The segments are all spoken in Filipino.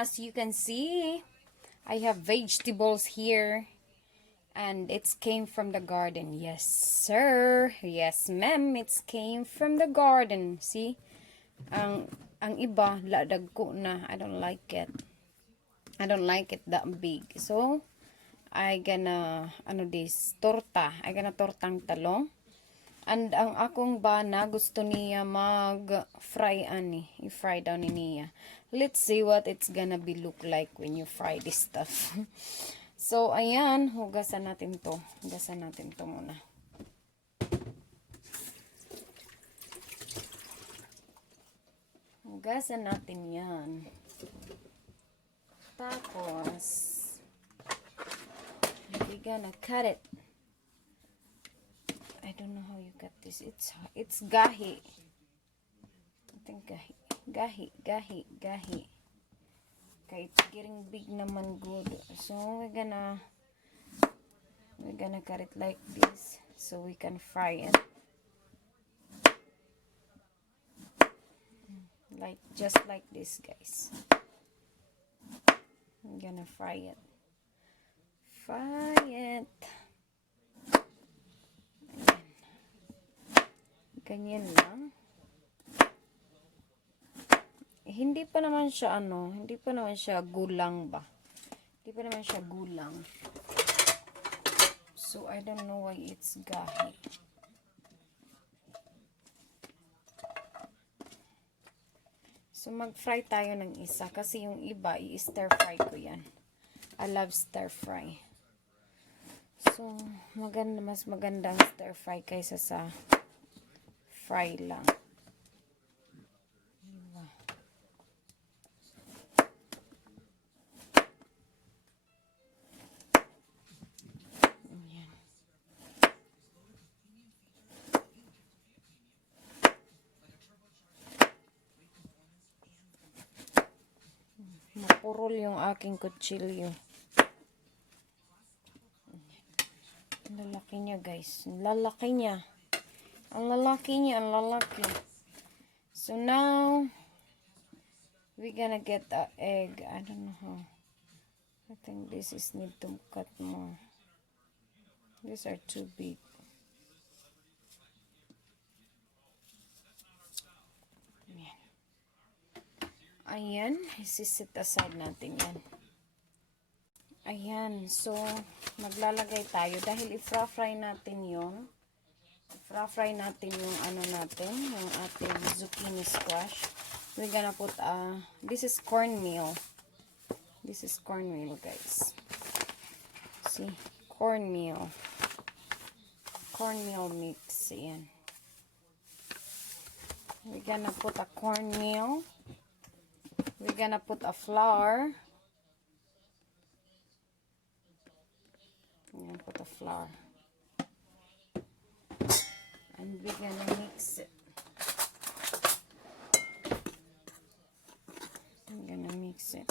as you can see, I have vegetables here. And it came from the garden. Yes, sir. Yes, ma'am. It came from the garden. See? Ang iba, ladag ko na. I don't like it. I don't like it that big. So, I gonna, torta. I gonna tortang talong. And ang akong bana, gusto niya mag-fry i-fry daw ni niya. Let's see what it's gonna be look like when you fry this stuff. So, ayan, hugasan natin to. Hugasan natin to muna. Hugasan natin yan. Tapos, we're gonna cut it. I don't know how you cut this. It's gahi. I think gahi. Okay, it's getting big naman good. So we're gonna cut it like this so we can fry it. Just like this, guys. I'm gonna fry it. Ayan. Ganyan lang. Hindi pa naman siya gulang ba? Hindi pa naman siya gulang. So, I don't know why it's gahi. So, mag-fry tayo ng isa. Kasi yung iba, i-stir fry ko yan. I love stir fry. So, mas magandang stir fry kaysa sa fry lang. Mapurol yung aking kutsilyo. Ang lalaki niya, guys. Ang lalaki niya. Ang lalaki. So now, we're gonna get the egg. I don't know how. I think this is need to cut more. These are too big. Ayan, isi-set aside natin yan. Ayan, so, maglalagay tayo. Dahil i-fry natin yung yung ating zucchini squash. We're gonna put, this is cornmeal. This is cornmeal, guys. See, cornmeal. Cornmeal mix, ayan. We're gonna put a cornmeal. We're gonna put a flour. We're gonna put a flour. And we're gonna mix it. I'm gonna mix it.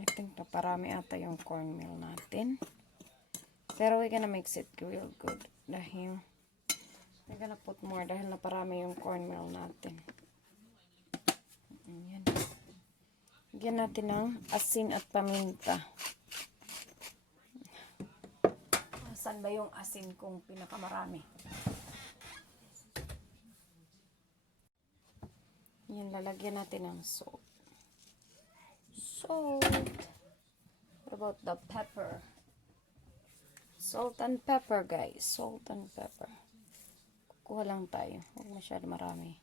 I think naparami ata yung cornmeal natin. Pero we're gonna mix it real good. Dahil we're gonna put more dahil naparami yung cornmeal natin. Ayan. Lagyan natin ng asin at paminta. Saan ba yung asin kung pinakamarami? Yan, lalagyan natin ng salt. What about the pepper? Salt and pepper, guys. Salt and pepper. Kuha lang tayo. Huwag masyado marami.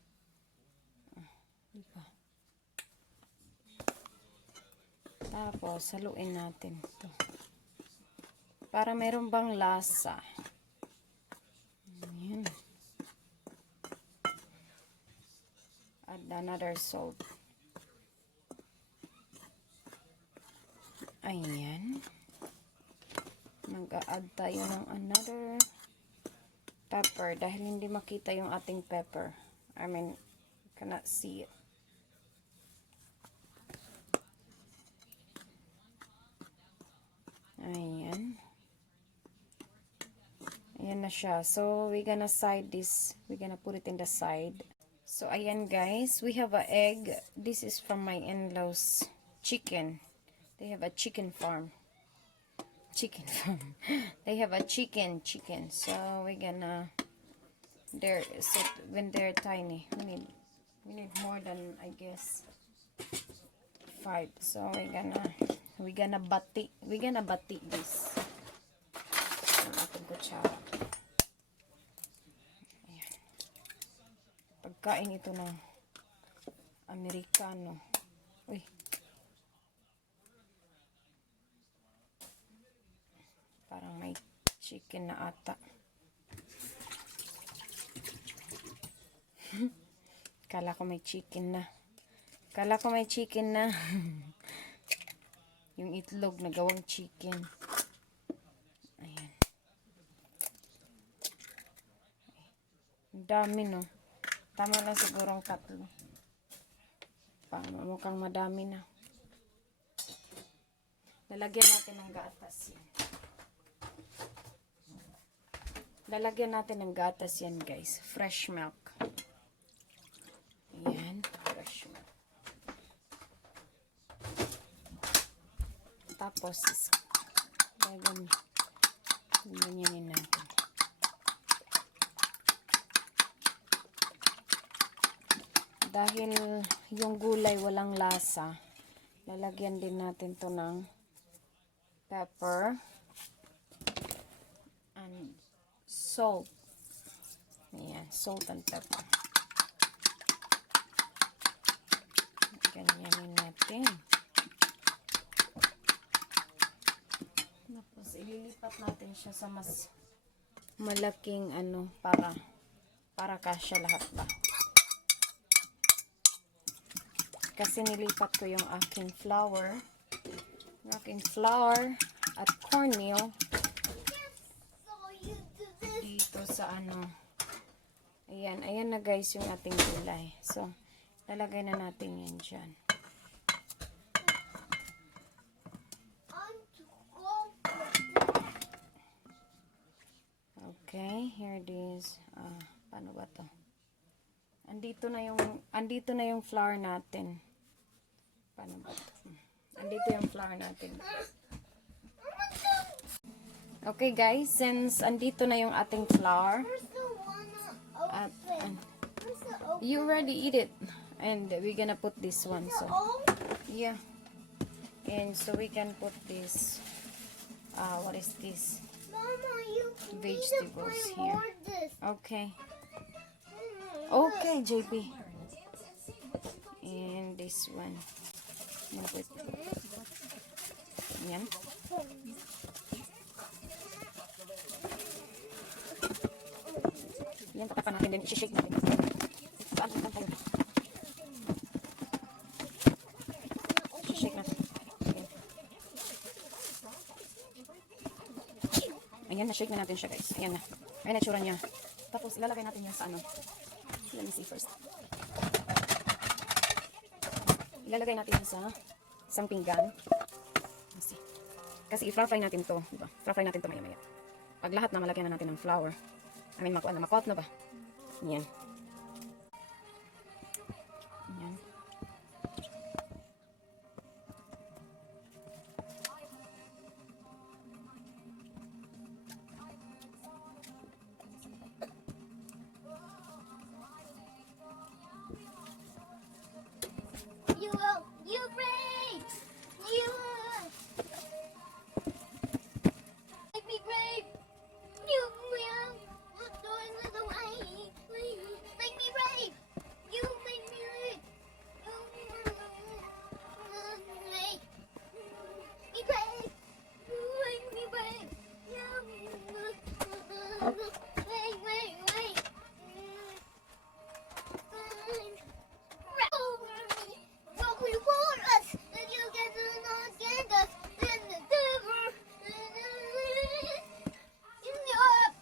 Diba? Tapos, haluin natin ito. Para mayroon bang lasa. Ayan. Add another salt. Ayan. Mag-a-add tayo ng another pepper dahil hindi makita yung ating pepper. I mean, cannot see it. Ayan. Ayan na siya. So, we're gonna side this. We're gonna put it in the side. So, ayan guys, we have a egg. This is from my in-laws chicken. They have a chicken farm. Chicken farm. They have a chicken. So, we're gonna, so when they're tiny, we need more than, I guess, 5. So, we're gonna bati this. Ang ating kutsara. Ayan. Pagkain ito ng Amerikano. Uy. Parang may chicken na ata. Kala ko may chicken na. Yung itlog na gawang chicken. Ayan. Ang dami, no? Tama lang sigurong 3. Mukhang madami na. Lalagyan natin ng gatas yan. Lalagyan natin ng gatas yan, guys. Fresh milk. Ayan. Fresh milk. Tapos, ganyanin natin. Dahil yung gulay walang lasa, lalagyan din natin to ng pepper and salt. Ayan, salt and pepper. Ganyanin natin. Tapos, ililipat natin siya sa mas malaking para kasya lahat ba. Kasi nilipat ko yung aking flour at cornmeal dito sa ayan na guys yung ating gulay. So, lalagay na natin yan dyan. Okay, here it is. Paano ba to? Andito na yung flour natin. Paano ba ito? Andito yung flour natin. Okay guys, since andito na yung ating flour, you already eat it. And we're gonna put this one. So, yeah. And so we can put this, what is this? Mama, you vegetables here. Okay. Okay, JP. And this one. Yan. Yan, tatapan natin din. I-shake natin. Saan tayo? I-shake natin. Okay. Ayan, na-shake na natin siya guys. Ayan na. Ayan na tsura niya. Tapos, ilalagay natin yan sa let me see first. Ilalagay natin yan sa isang pinggan. Let's see. Kasi i-fry natin to. Diba? Fry natin to maya-maya. Pag lahat na malagyan na natin ng flour. I mean, makuot na ba? Yan. Yan. You brave! You make me brave! You will doing the way. Make me brave! You make me brave! Make me brave! Make me brave! Wait. What we want us, and you get not get us, then the devil in Europe.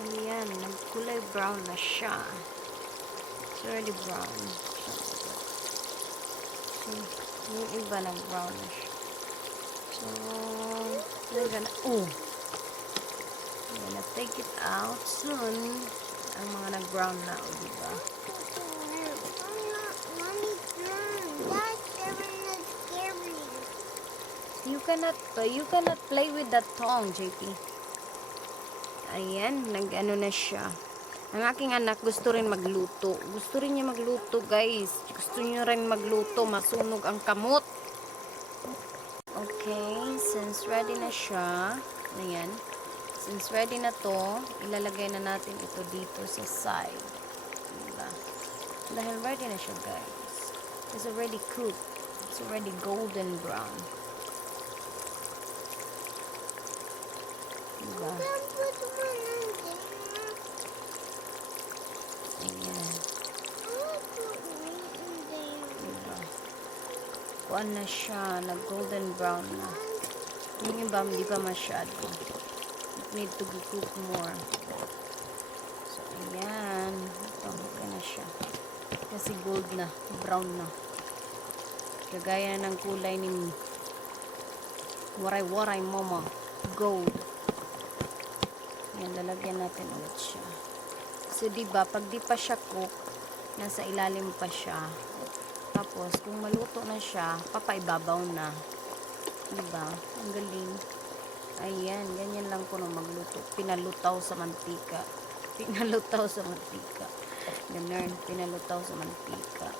Ayan, nagkulay brown na siya. It's already brown. See, yung iba nag-brown na siya. So, we're gonna take it out soon. Ang mga nag-brown na, o diba? You cannot play with that tongue, JP. Ayan, nag-ano na siya. Ang aking anak gusto rin magluto. Gusto rin niya magluto, guys. Gusto niya rin magluto. Masunog ang kamot. Okay, since ready na siya. Ayan. Since ready na to, ilalagay na natin ito dito sa side. Diba? Dahil ready na siya, guys. It's already cooked. It's already golden brown. Diba? Ayan. Diba? Kuan na siya, nag golden brown na. Yung iba, hindi pa masyado. It need to be cooked more. So, ayan. Ito, okay na siya. Kasi gold na, brown na. Kagaya ng kulay ni Waray momma. Gold. Ayan, lalagyan natin ulit siya. So, diba, pag di pa siya cook, nasa ilalim pa siya. Tapos, kung maluto na siya, papaibabaw na. Diba? Ang galing. Ayan, ganyan lang po nung magluto. Pinalutaw sa mantika. Pinalutaw sa mantika. Ganun, pinalutaw sa mantika.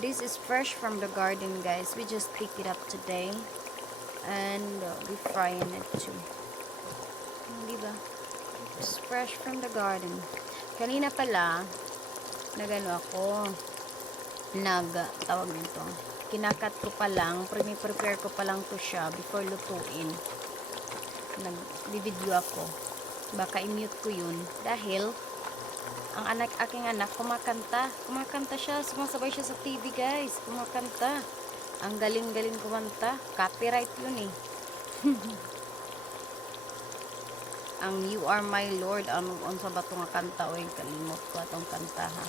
This is fresh from the garden, guys. We just pick it up today. And we frying it too. Diba? It's fresh from the garden. Kanina pala, nagano ako, tawag nito, kinakat ko pa lang, prepare ko pa lang to siya before lutuin. Nag-video ako. Baka i-mute ko yun. Dahil, ang aking anak, kumakanta. Kumakanta siya. Sumasabay siya sa TV, guys. Kumakanta. Ang galing-galing kumanta. Copyright yun eh. Ang You Are My Lord, ang sa bato nga kanta, o yung kalimot ko atong kanta, ha.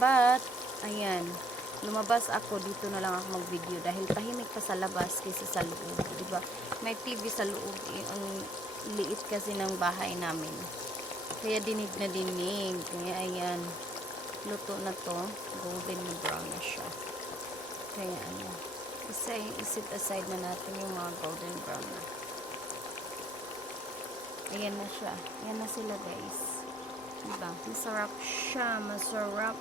But, ayan, lumabas ako, dito na lang ako mag-video dahil tahimik pa sa labas kaysa sa loob, diba? May TV sa loob, ang liit kasi ng bahay namin. Kaya dinig na dinig. Kaya ayan, luto na to, golden brown na siya. Kaya ano, isit aside na natin yung mga golden brown na. Ayan na siya. Ayan na sila, guys. Diba? Masarap siya. Masarap.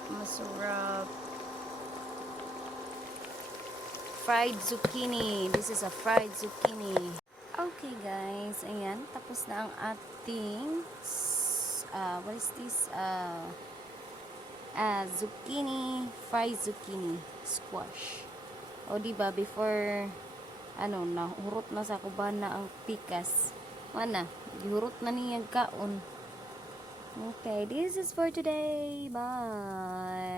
Fried zucchini. This is a fried zucchini. Okay, guys. Ayan. Tapos na ang ating what is this? Zucchini. Fried zucchini. Squash. O, diba? Before, hurot na sa kuban na ang pikas. Gihurot na niyang kaon. Okay, this is for today. Bye.